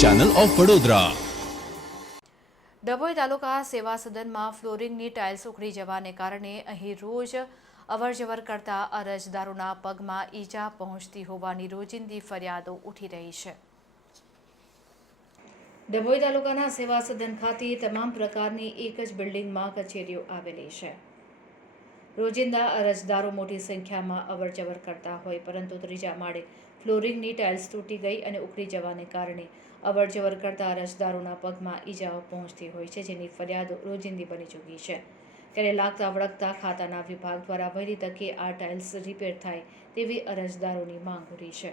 Channel of Vadodara. Dabhoi taluka સેવા સદનમાં ફ્લોરિંગની tiles ઉખડી જવાને કારણે અહીં રોજ અવરજવર કરતા અરજદારોના પગમાં ઈજા પહોંચતી હોવાની રોજિંદી ફરિયાદો ઉઠી રહી છે। ડભોઈ તાલુકાના સેવા સદન ખાતે તમામ પ્રકારની એક જ બિલ્ડિંગમાં કચેરીઓ આવેલી છે। રોજિંદા અરજદારો મોટી સંખ્યામાં અવરજવર કરતા હોય, પરંતુ ત્રીજા માળે ફ્લોરિંગની ટાઇલ્સ તૂટી ગઈ અને ઉખડી જવાને કારણે અવરજવર કરતા અરજદારોના પગમાં ઈજાઓ પહોંચતી હોય છે, જેની ફરિયાદો રોજિંદી બની ચૂકી છે। ત્યારે લાગતા વળગતા ખાતાના વિભાગ દ્વારા વહેલી તકે આ ટાઇલ્સ રિપેર થાય તેવી અરજદારોની માંગ ઉઠી છે।